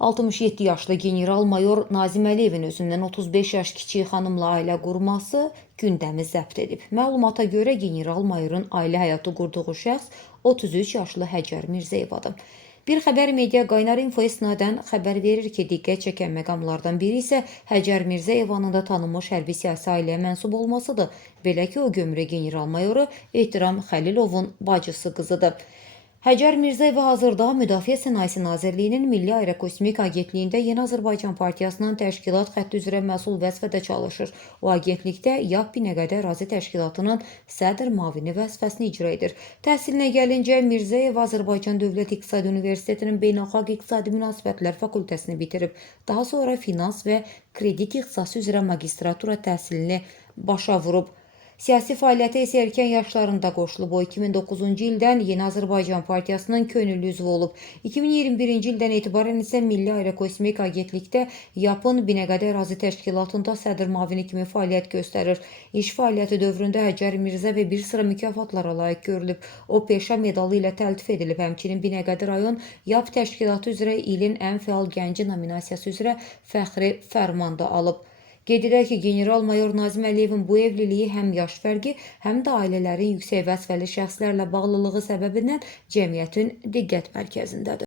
67 yaşlı general-mayor Nazim Əliyevin özündən 35 yaş kiçik xanımla ailə qurması gündəmi zəbt edib. Məlumata görə general-mayorun ailə həyatı qurduğu şəxs 33 yaşlı Həcər Mirzəyevadır. Bir xəbər media Qaynar info isnadən xəbər verir ki, diqqət çəkən məqamlardan biri isə Həcər Mirzəyevanın da tanınmış hərbi siyasi ailəyə mənsub olmasıdır. Belə ki, o gömrü general-mayoru Ehtiram Xəlilovun bacısı qızıdır. Həcər Mirzəyeva hazırda Müdafiə Sənayesi Nazirliyinin Milli Aerokosmik Agentliyində Yeni Azərbaycan Partiyasının təşkilat xətti üzrə məsul vəzifədə çalışır. O agentlikdə YAP Binəqədi Ərazi Təşkilatının sədr müavini vəzifəsini icra edir. Təhsilinə gəlincə Mirzəyeva Azərbaycan Dövlət İqtisadi Universitetinin Beynəlxalq İqtisadi Münasibətlər fakültəsini bitirib. Daha sonra finans və kredit ixtisası üzrə magistratura təhsilini başa vurub. Siyasi fəaliyyətə isə erkən yaşlarında qoşulub. O 2009-cu ildən Yeni Azərbaycan Partiyasının könüllü üzvü olub. 2021-ci ildən etibarən isə Milli Aerokosmik Agentlikdə YAP-ın Binəqədi Ərazi Təşkilatında sədr müavini kimi fəaliyyət göstərir. İş fəaliyyəti dövründə Həcər Mirzə və bir sıra mükafatlara layiq görülüb. O peşə medalı ilə təltif edilib. Həmçinin Binəqədi rayon YAP təşkilatı üzrə ilin ən fəal gənci nominasiyası üzrə fəxri fərman da alıb. Qeyd edək ki, general-mayor Nazim Əliyevin bu evliliyi həm yaş fərqi, həm də ailələrin yüksək vəzifəli şəxslərlə bağlılığı səbəbindən cəmiyyətin diqqət mərkəzindədir.